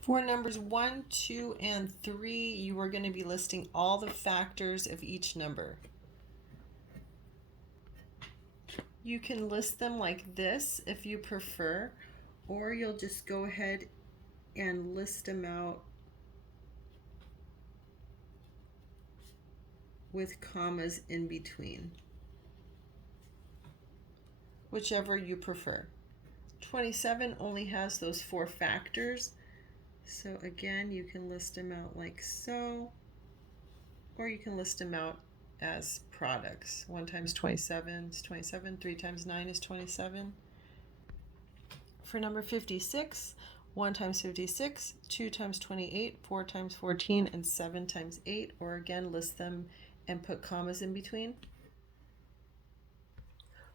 For numbers 1, 2, and 3, you are going to be listing all the factors of each number. You can list them like this if you prefer, or you'll just go ahead and list them out with commas in between, whichever you prefer. 27 only has those 4 factors, so again, you can list them out like so, or you can list them out as products. 1 times 27 is 27, 3 times 9 is 27. For number 56, 1 times 56, 2 times 28, 4 times 14, and 7 times 8, or again, list them and put commas in between.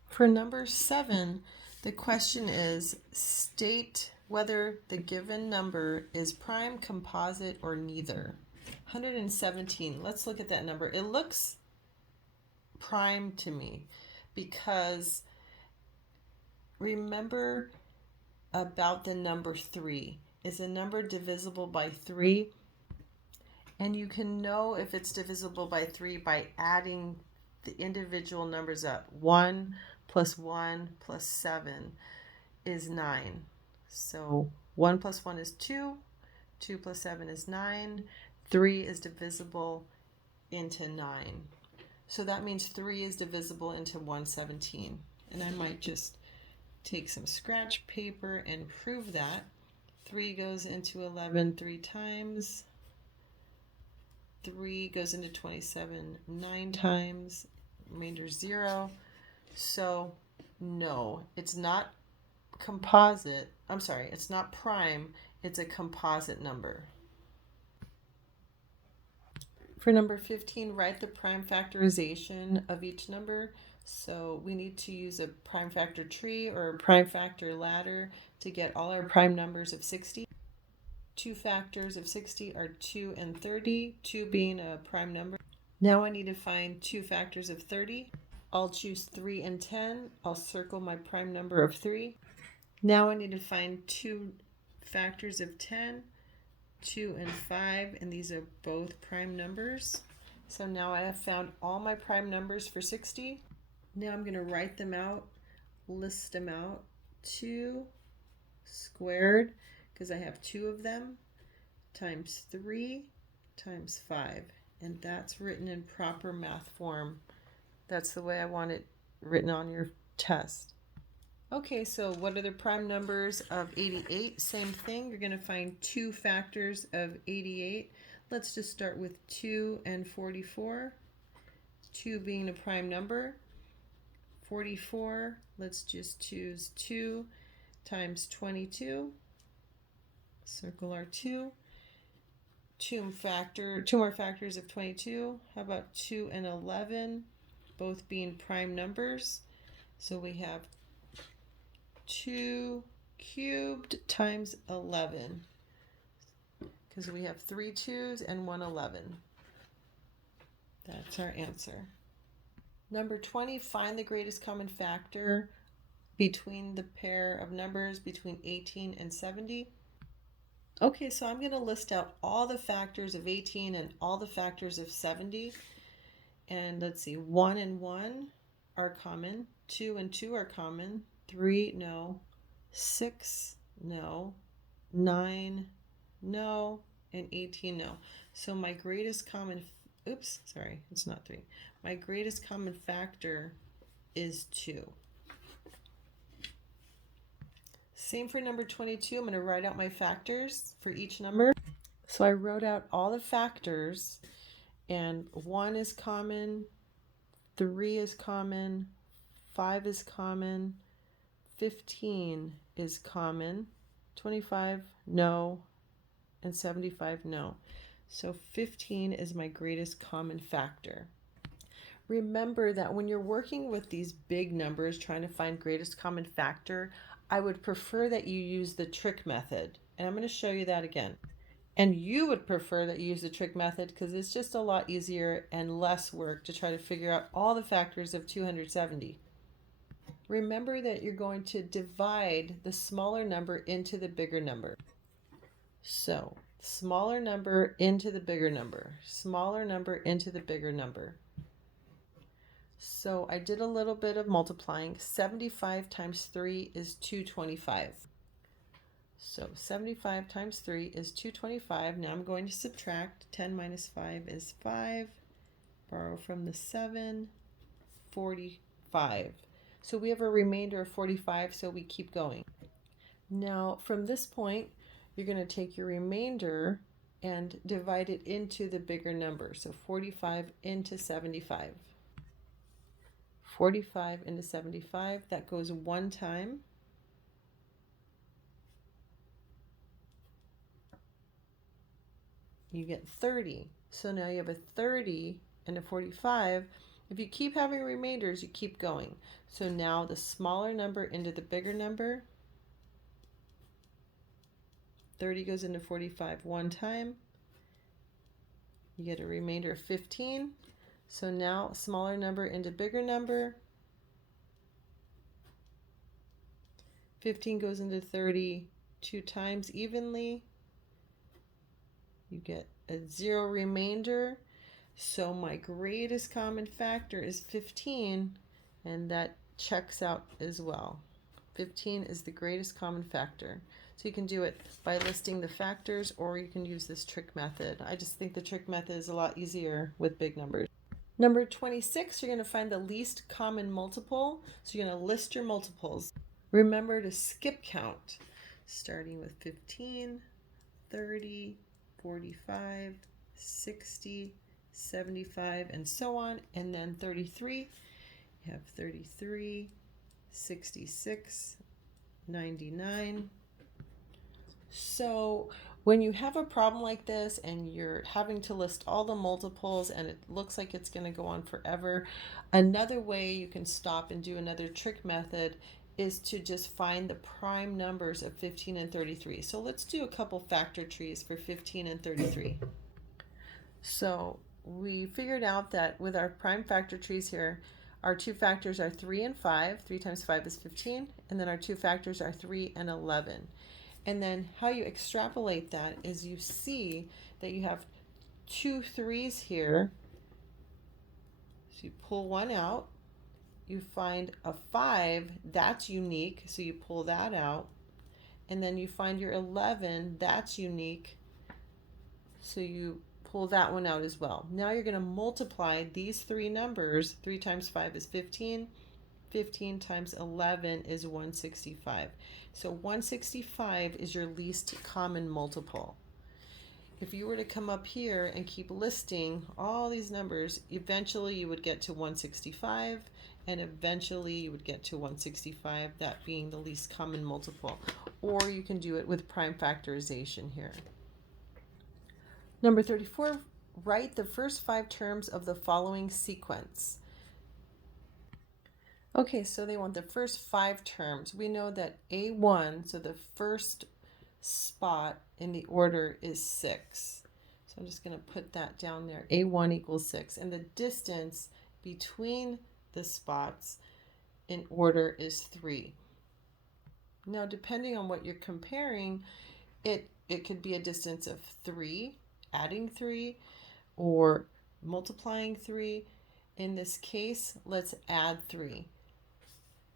For number 7, the question is, state whether the given number is prime, composite, or neither. 117, let's look at that number. It looks prime to me because remember about the number 3. Is a number divisible by 3? And you can know if it's divisible by 3 by adding the individual numbers up. 1 plus 1 plus 7 is 9. So 1 plus 1 is 2. 2 plus 7 is 9. 3 is divisible into 9. So that means 3 is divisible into 117. And I might just take some scratch paper and prove that. 3 goes into 11 3 times. 3 goes into 27 9 times. Remainder 0. So no, it's not composite. I'm sorry, it's not prime. It's a composite number. For number 15, write the prime factorization of each number. So we need to use a prime factor tree or a prime factor ladder to get all our prime numbers of 60. 2 factors of 60 are 2 and 30, 2 being a prime number. Now I need to find 2 factors of 30. I'll choose 3 and 10. I'll circle my prime number of 3. Now I need to find 2 factors of 10, 2 and 5, and these are both prime numbers. So now I have found all my prime numbers for 60. Now I'm going to write them out, list them out. 2 squared, because I have 2 of them, times 3 times 5. And that's written in proper math form. That's the way I want it written on your test. Okay, so what are the prime numbers of 88? Same thing, you're going to find 2 factors of 88. Let's just start with 2 and 44. 2 being a prime number. 44, let's just choose 2 times 22. Circle our 2. 2 more factors of 22. How about 2 and 11, both being prime numbers? So we have 2 cubed times 11, because we have 3 2s and 1 11. That's our answer. Number 20, find the greatest common factor between the pair of numbers between 18 and 70. Okay, so I'm going to list out all the factors of 18 and all the factors of 70. And let's see, 1 and 1 are common, 2 and 2 are common, 3, no, 6, no, 9, no, and 18, no. So my greatest common, it's not 3. My greatest common factor is 2. Same for number 22. I'm going to write out my factors for each number. So I wrote out all the factors, and 1 is common, 3 is common, 5 is common, 15 is common, 25 no, and 75 no. So 15 is my greatest common factor. Remember that when you're working with these big numbers trying to find greatest common factor, I would prefer that you use the trick method. And I'm going to show you that again. And you would prefer that you use the trick method because it's just a lot easier and less work to try to figure out all the factors of 270. Remember that you're going to divide the smaller number into the bigger number. So smaller number into the bigger number, smaller number into the bigger number. So I did a little bit of multiplying. 75 times 3 is 225. So 75 times 3 is 225. Now I'm going to subtract. 10 minus 5 is 5. Borrow from the 7, 45. So we have a remainder of 45, so we keep going. Now from this point, you're going to take your remainder and divide it into the bigger number. So 45 into 75. 45 into 75, that goes one time. You get 30. So now you have a 30 and a 45. If you keep having remainders, you keep going. So now the smaller number into the bigger number. 30 goes into 45 one time. You get a remainder of 15. So now smaller number into bigger number. 15 goes into 30 two times evenly. You get a 0 remainder. So my greatest common factor is 15, and that checks out as well. 15 is the greatest common factor. So you can do it by listing the factors, or you can use this trick method. I just think the trick method is a lot easier with big numbers. Number 26, you're going to find the least common multiple. So you're going to list your multiples. Remember to skip count, starting with 15, 30, 45, 60, 75, and so on. And then 33, you have 33, 66, 99. So when you have a problem like this and you're having to list all the multiples and it looks like it's going to go on forever, another way you can stop and do another trick method is to just find the prime numbers of 15 and 33. So let's do a couple factor trees for 15 and 33. So we figured out that with our prime factor trees here, our two factors are 3 and 5. 3 times 5 is 15. And then our two factors are 3 and 11. And then how you extrapolate that is you see that you have two 3's here. So you pull one out. You find a 5, that's unique, so you pull that out. And then you find your 11, that's unique, so you pull that one out as well. Now you're going to multiply these three numbers. 3 times 5 is 15. 15 times 11 is 165. So 165 is your least common multiple. If you were to come up here and keep listing all these numbers, eventually you would get to 165, and eventually you would get to 165, that being the least common multiple. Or you can do it with prime factorization here. Number 34, write the first 5 terms of the following sequence. Okay, so they want the first 5 terms. We know that A1, so the first spot in the order is 6. So I'm just going to put that down there. A1 equals 6. And the distance between the spots in order is 3. Now, depending on what you're comparing, it could be a distance of 3, adding 3, or multiplying 3. In this case, let's add 3.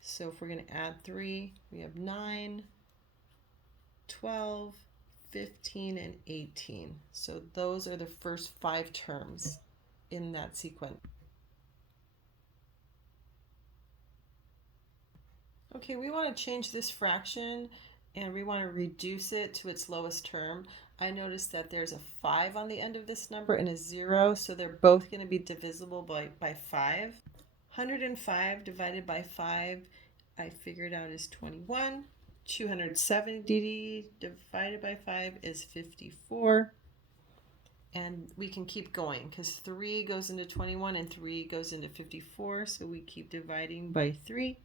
So if we're going to add 3, we have 9, 12, 15, and 18. So those are the first 5 terms in that sequence. Okay, we want to change this fraction and we want to reduce it to its lowest term. I noticed that there's a 5 on the end of this number and a 0, so they're both going to be divisible by 5. 105 divided by 5, I figured out, is 21. 270 divided by 5 is 54. And we can keep going because 3 goes into 21 and 3 goes into 54, so we keep dividing by 3.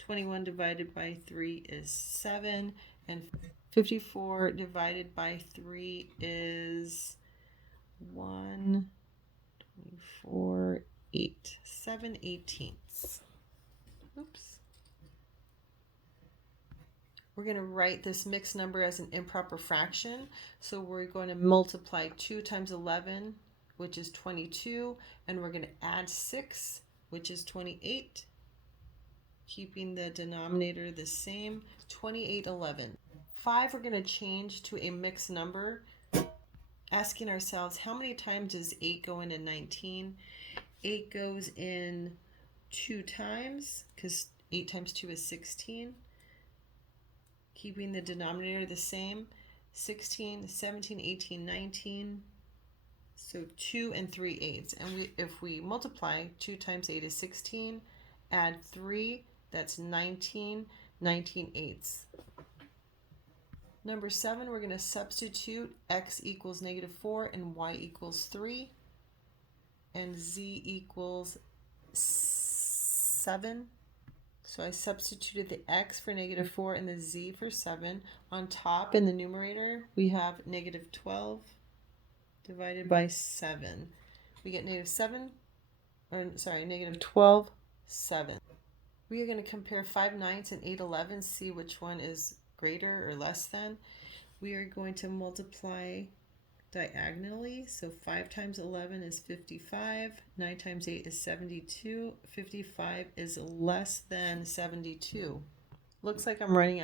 21 divided by 3 is 7, and 54 divided by 3 is 1, 24, 8, 7/18. Oops. we're going to write this mixed number as an improper fraction. So we're going to multiply 2 times 11, which is 22, and we're going to add 6, which is 28, keeping the denominator the same, 2811. 5 we're going to change to a mixed number, asking ourselves how many times does 8 go in 19? 8 goes in 2 times, because 8 times 2 is 16. Keeping the denominator the same, 16, 17, 18, 19. So 2 and 3/8. And if we multiply, 2 times 8 is 16. Add 3, that's 19, 19/8. Number 7, we're going to substitute x equals -4 and y equals 3. And z equals 7. So I substituted the x for -4 and the z for 7. On top in the numerator, we have -12 divided by 7. We get -12, 7. We are going to compare 5/9 and 8/11, see which one is greater or less than. We are going to multiply diagonally. So 5 times 11 is 55. 9 times 8 is 72. 55 is less than 72. Looks like I'm running out.